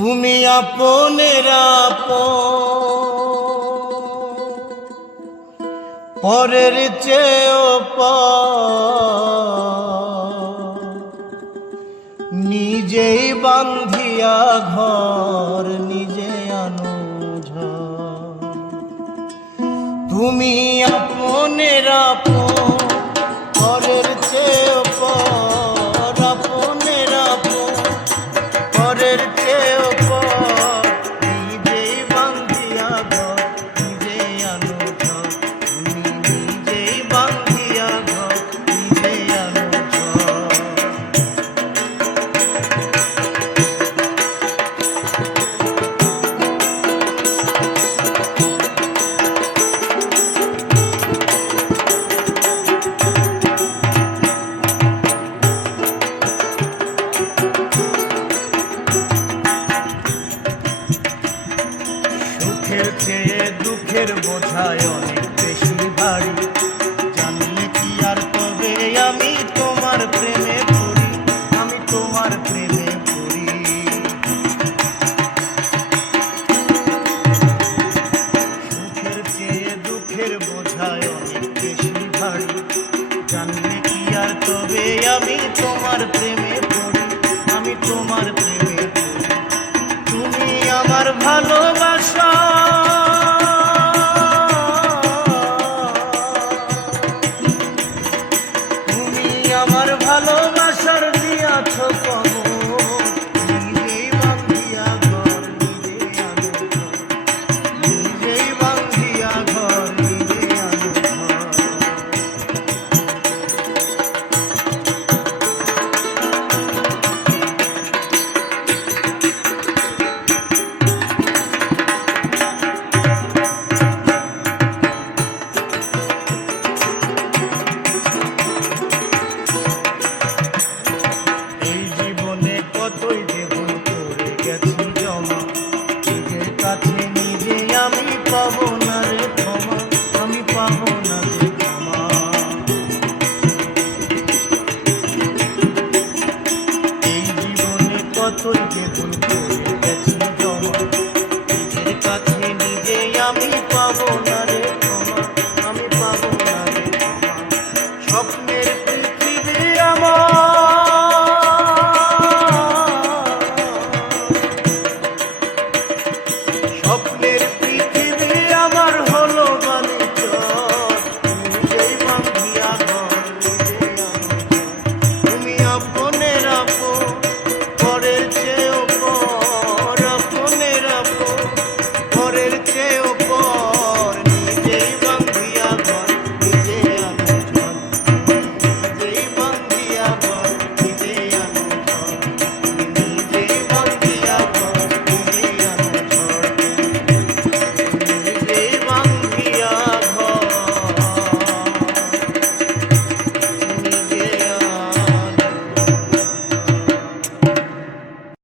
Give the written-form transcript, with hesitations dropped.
তুমি আপনের পরের চেয়েও নিজেই বান্ধিয়া ঘর নিজে আনো ঝড়। তুমি আপনের পরের চেয়েও আপনের পরের চেয়েও নিজেই বান্ধিয়া ঘর নিজে আনো ঝড়। তুমি নিজেই বান্ধিয়া ঘর নিজে আনো ঝড়। সুখের চেয়ে দুঃখের বোঝায় অনেক বেশি ভারী, জানলে কি আর তবে আমি তোমার প্রেমে পড়ি, আমি তোমার প্রেমে পড়ি। সুখের চেয়ে দুঃখের বোঝায় অনেক বেশি ভারী, জানলে কি আর তবে আমি তোমার প্রেমে পড়ি, আমি তোমার প্রেমে পড়ি। তুমি আমার ভালোবাসা আমার ভালোবাসার দিয়াছ কবর, নিজেই বান্ধিয়া ঘর নিজে আনো ঘর, নিজেই বান্ধিয়া ঘর নিজে আনো ঘর। কতই যে ভুল করে গেছি জমা, নিজের কাছে নিজে আমি পাবো না রে ক্ষমা, আমি পাবো না রে ক্ষমা। এই জীবনে কতই যে ভুল করে